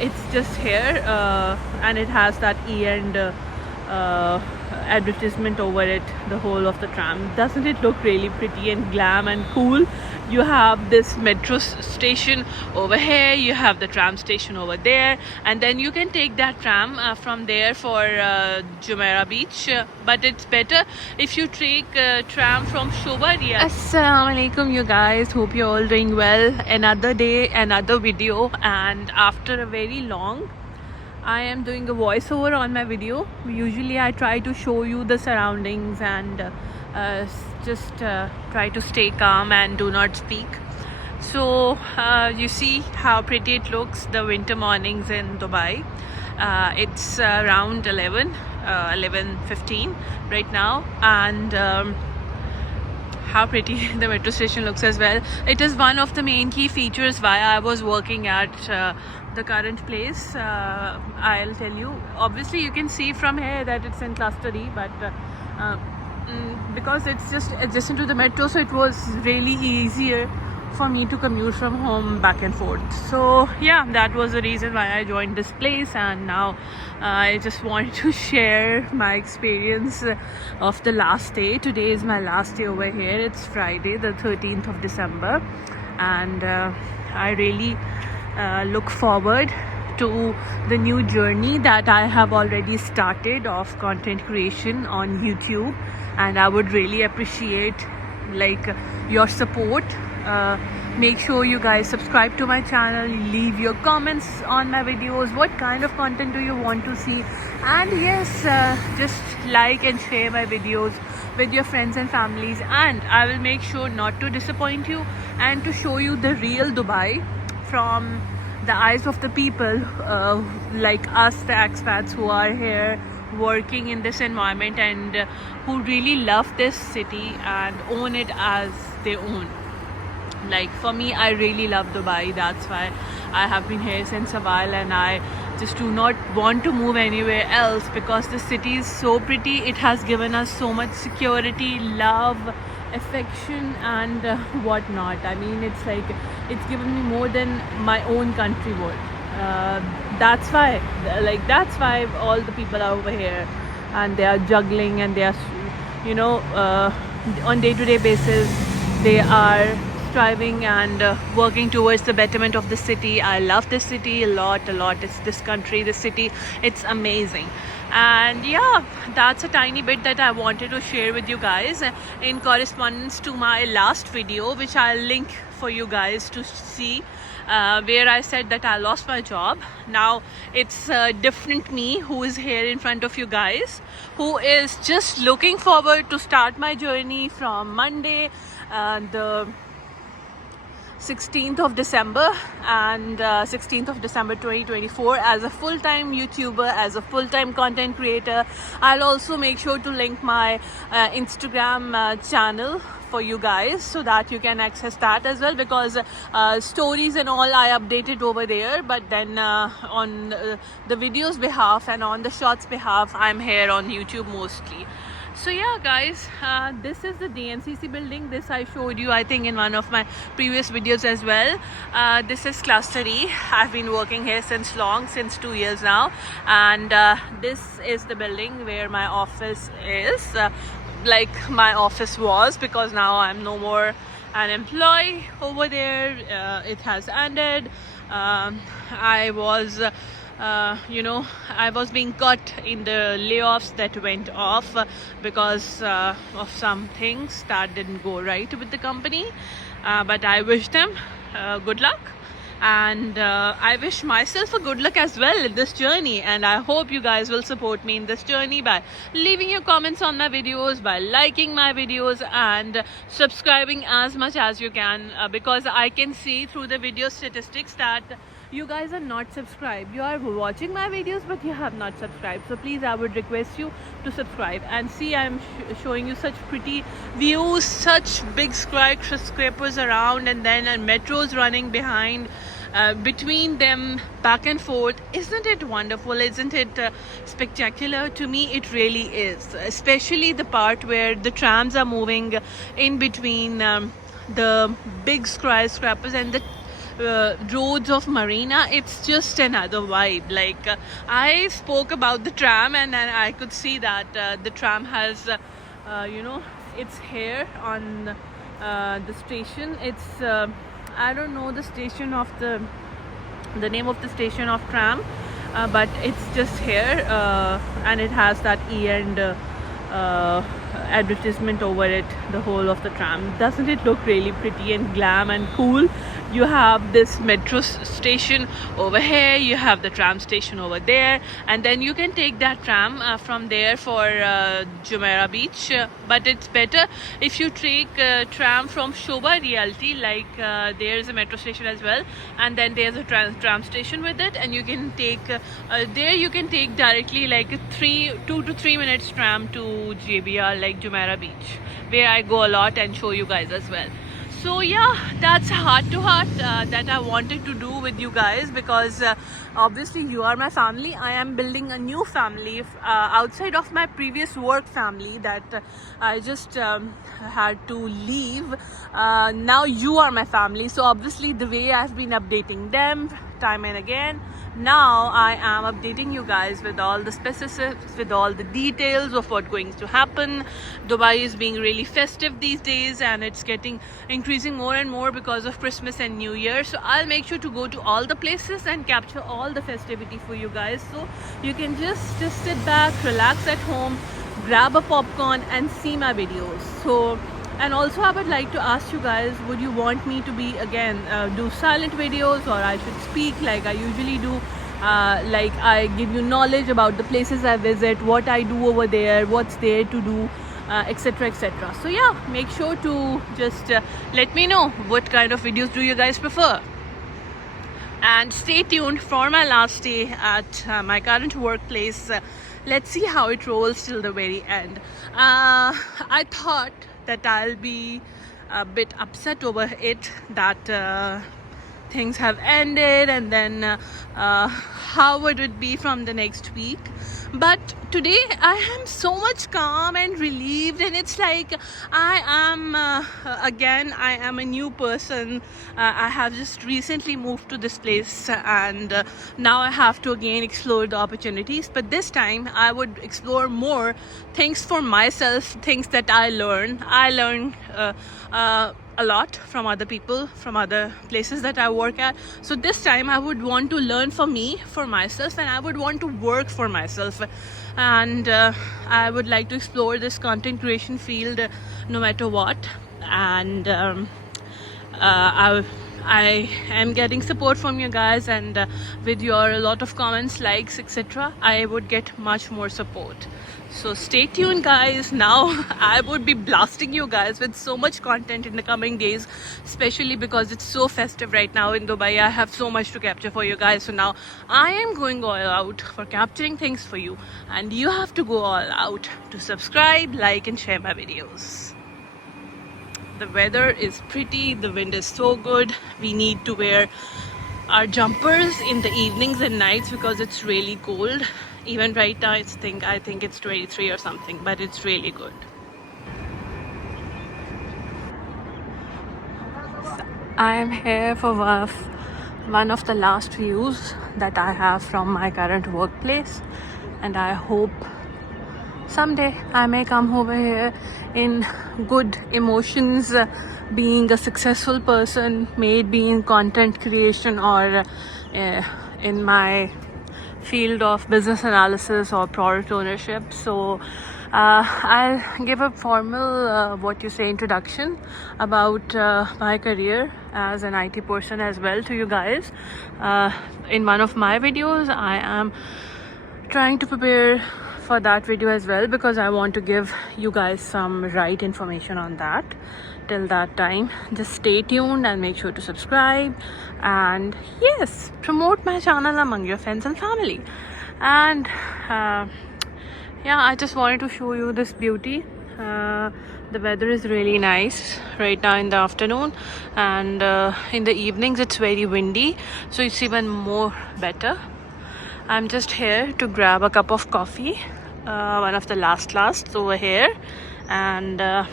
It's just here, and it has that e-end advertisement over it, the whole of the tram. Doesn't it look really pretty and glam and cool? You have this metro station over here, you have the tram station over there, and then you can take that tram from there for Jumeirah Beach. But it's better if you take tram from Shobaria. Assalamu alaikum, you guys. Hope you're all doing well. Another day, another video, and after a very long, I am doing a voiceover on my video. Usually I try to show you the surroundings and just try to stay calm and do not speak. So you see how pretty it looks, the winter mornings in Dubai. It's around 11:15 right now, and how pretty the metro station looks as well. It is one of the main key features why I was working at the current place. I'll tell you. Obviously you can see from here that it's in Cluster E, but because it's just adjacent to the metro, so it was really easier for me to commute from home back and forth. So yeah, that was the reason why I joined this place, and now I just wanted to share my experience of the last day. Today is my last day over here. It's Friday the 13th of December, and I really look forward to the new journey that I have already started of content creation on YouTube, and I would really appreciate your support. Make sure you guys subscribe to my channel, leave your comments on my videos, what kind of content do you want to see, and yes, just like and share my videos with your friends and families, and I will make sure not to disappoint you and to show you the real Dubai from the eyes of the people like us, the expats who are here working in this environment and who really love this city and own it as their own. Like for me, I really love Dubai. That's why I have been here since a while, and I just do not want to move anywhere else because the city is so pretty. It has given us so much security, love, affection, and whatnot. I mean, it's given me more than my own country would. That's why all the people are over here, and they are juggling, and they are on day-to-day basis they are striving and working towards the betterment of the city. I love this city a lot. It's this country, this city, it's amazing. And yeah, that's a tiny bit that I wanted to share with you guys in correspondence to my last video, which I'll link for you guys to see, where I said that I lost my job. Now it's a different me who is here in front of you guys, who is just looking forward to start my journey from Monday, the 16th of December, and 16th of December 2024, as a full-time YouTuber, as a full-time content creator. I'll also make sure to link my Instagram channel for you guys so that you can access that as well, because stories and all I updated over there, but then on the videos behalf and on the shorts behalf, I'm here on YouTube mostly. So yeah guys, this is the DNCC building. This I showed you I think in one of my previous videos as well. This is Cluster E. I've been working here since 2 years now, and this is the building where my office is, my office was, because now I'm no more an employee over there. It has ended. I was being cut in the layoffs that went off because of some things that didn't go right with the company, but I wish them good luck, and I wish myself a good luck as well in this journey, and I hope you guys will support me in this journey by leaving your comments on my videos, by liking my videos, and subscribing as much as you can, because I can see through the video statistics that you guys are not subscribed. You are watching my videos but you have not subscribed, so please, I would request you to subscribe. And see, I'm showing you such pretty views, such big skyscrapers around, and then metros running behind, between them, back and forth. Isn't it wonderful? Isn't it spectacular? To me it really is, especially the part where the trams are moving in between the big skyscrapers, and the roads of Marina, it's just another vibe. Like I spoke about the tram, and then I could see that the tram has you know, it's here on the station. It's I don't know the station of the name of the station of tram, but it's just here, and it has that E-end advertisement over it, the whole of the tram. Doesn't it look really pretty and glam and cool? You have this metro station over here, you have the tram station over there, and then you can take that tram from there for Jumeirah Beach. But it's better if you take tram from Shobha Realty, like there's a metro station as well, and then there's a tram station with it, and you can take there you can take directly like 2 to 3 minutes tram to JBR, like Jumeirah Beach, where I go a lot and show you guys as well. So yeah, that's heart to heart that I wanted to do with you guys, because obviously you are my family. I am building a new family outside of my previous work family that I just had to leave. Now you are my family, so obviously the way I've been updating them time and again, now I am updating you guys with all the specifics, with all the details of what's going to happen. Dubai is being really festive these days, and it's getting increasing more and more because of Christmas and New Year. So I'll make sure to go to all the places and capture all the festivity for you guys, so you can just sit back, relax at home, grab a popcorn and see my videos. So, and also I would like to ask you guys, would you want me to be again do silent videos, or I should speak like I usually do, like I give you knowledge about the places I visit, what I do over there, what's there to do, etc, etc. So yeah, make sure to just let me know what kind of videos do you guys prefer, and stay tuned for my last day at my current workplace. Let's see how it rolls till the very end. I thought that I'll be a bit upset over it, that things have ended, and then how would it be from the next week. But today I am so much calm and relieved, and it's like I am again, I am a new person. I have just recently moved to this place, and now I have to again explore the opportunities, but this time I would explore more things for myself, things that I learn a lot from other people, from other places that I work at. So this time I would want to learn for me, for myself, and I would want to work for myself, and I would like to explore this content creation field no matter what. And I am getting support from you guys, and with your a lot of comments, likes, etc, I would get much more support. So stay tuned guys. Now I would be blasting you guys with so much content in the coming days, especially because it's so festive right now in Dubai. I have so much to capture for you guys, so now I am going all out for capturing things for you, and you have to go all out to subscribe, like and share my videos. The weather is pretty, the wind is so good. We need to wear our jumpers in the evenings and nights because it's really cold. Even right now I think it's 23 or something, but it's really good. So I am here for one of the last views that I have from my current workplace, and I hope someday I may come over here in good emotions, being a successful person, may it be in content creation or in my field of business analysis or product ownership. So I'll give a formal introduction about my career as an IT person as well to you guys. In one of my videos I am trying to prepare for that video as well, because I want to give you guys some right information on that. Till that time, just stay tuned and make sure to subscribe, and yes, promote my channel among your friends and family. And yeah, I just wanted to show you this beauty. The weather is really nice right now in the afternoon, and in the evenings it's very windy, so it's even more better. I'm just here to grab a cup of coffee, one of the lasts over here, and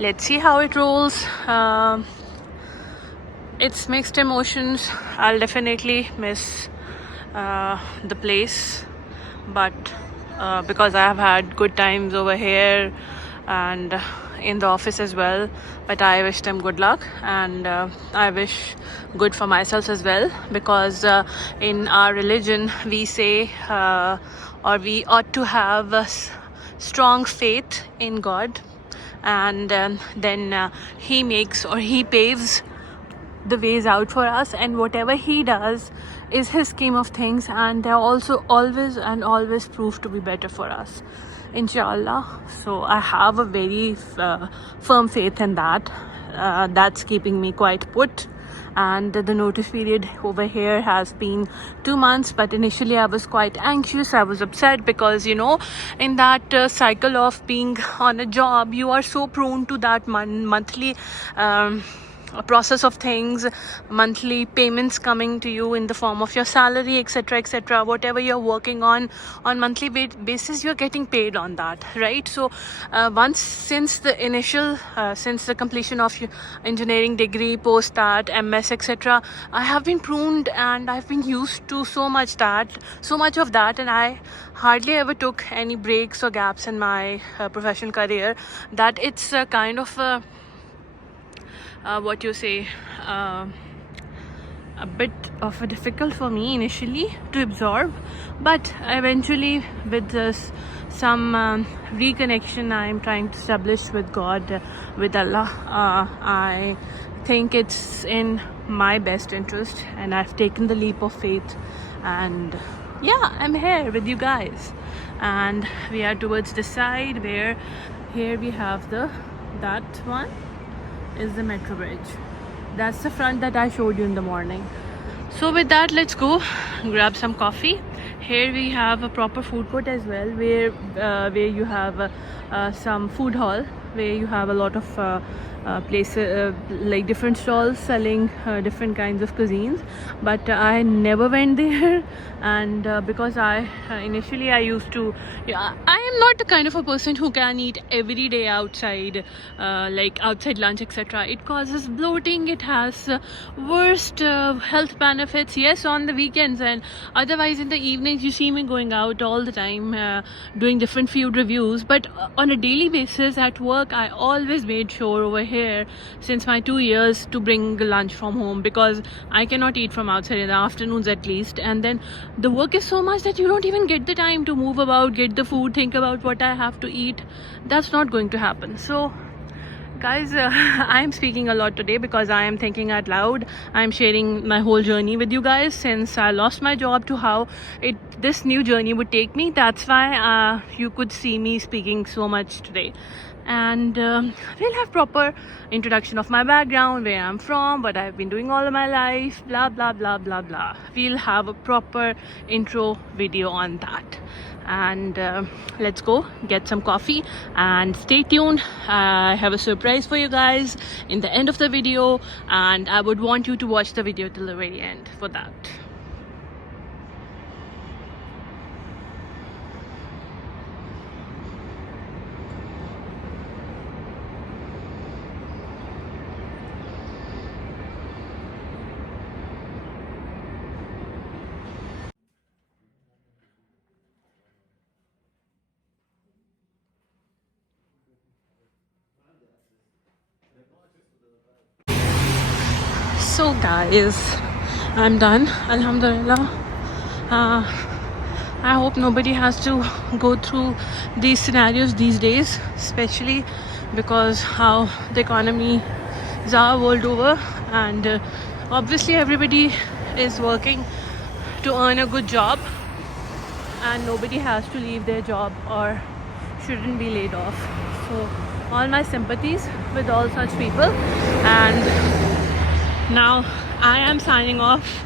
let's see how it rolls. it's mixed emotions. I'll definitely miss the place, but because I have had good times over here and in the office as well. But I wish them good luck, and I wish good for myself as well, because in our religion we say or we ought to have a strong faith in God, and then he makes or he paves the ways out for us, and whatever he does is his scheme of things, and they're also always prove to be better for us, inshallah. So I have a very firm faith in that. That's keeping me quite put. And the notice period over here has been 2 months, but initially I was quite anxious. I was upset because, you know, in that cycle of being on a job, you are so prone to that monthly a process of things, monthly payments coming to you in the form of your salary, etc., etc. Whatever you're working on monthly basis, you're getting paid on that, right? So since the completion of your engineering degree, post that MS, etc., I have been pruned and I've been used to so much of that, and I hardly ever took any breaks or gaps in my professional career. That it's kind of what you say, a bit of a difficult for me initially to absorb, but eventually with some reconnection I'm trying to establish with God, with Allah, I think it's in my best interest, and I've taken the leap of faith, and yeah, I'm here with you guys, and we are towards the side where here we have that one is the metro bridge. That's the front that I showed you in the morning. So with that, let's go grab some coffee. Here we have a proper food court as well, where you have some food hall, where you have a lot of places, like different stalls selling different kinds of cuisines. But I never went there, and because initially I used to, I am not the kind of a person who can eat every day outside, like outside lunch, etc. It causes bloating. It has worst health benefits. Yes, on the weekends, and otherwise in the evenings you see me going out all the time, doing different food reviews. But on a daily basis at work, I always made sure over here since my 2 years to bring lunch from home, because I cannot eat from outside in the afternoons at least, and then the work is so much that you don't even get the time to move about, get the food, think about what I have to eat. That's not going to happen. So guys, I am speaking a lot today because I am thinking out loud. I am sharing my whole journey with you guys since I lost my job to how this new journey would take me. That's why you could see me speaking so much today. And we'll have proper introduction of my background, where I'm from, what I've been doing all of my life, blah blah blah blah blah. We'll have a proper intro video on that. And let's go get some coffee and stay tuned. I have a surprise for you guys in the end of the video, and I would want you to watch the video till the very end for that. So guys, I'm done, alhamdulillah. I hope nobody has to go through these scenarios these days, especially because how the economy is our world over, and obviously everybody is working to earn a good job, and nobody has to leave their job or shouldn't be laid off. So all my sympathies with all such people. And now I am signing off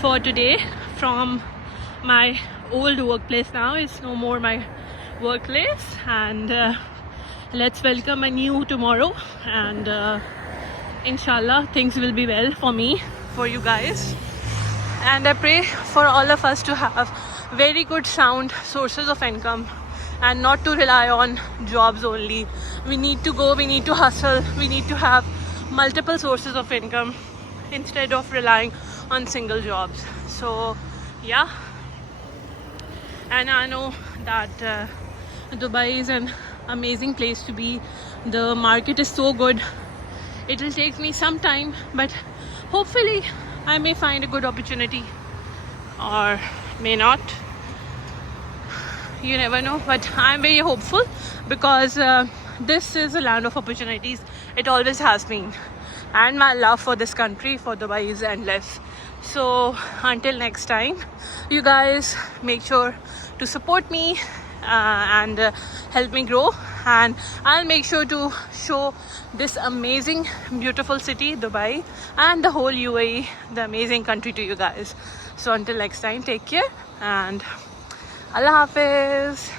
for today from my old workplace. Now it's no more my workplace, and let's welcome a new tomorrow, and inshallah things will be well for me, for you guys, and I pray for all of us to have very good sound sources of income and not to rely on jobs only. We need to go, we need to hustle, we need to have multiple sources of income, instead of relying on single jobs. So yeah, and I know that Dubai is an amazing place to be. The market is so good. It will take me some time, but hopefully I may find a good opportunity, or may not. You never know, but I'm very hopeful because this is a land of opportunities. It always has been, and my love for this country, for Dubai, is endless. So until next time, you guys make sure to support me and help me grow, and I'll make sure to show this amazing beautiful city, Dubai, and the whole UAE, the amazing country, to you guys. So until next time, take care and Allah Hafiz.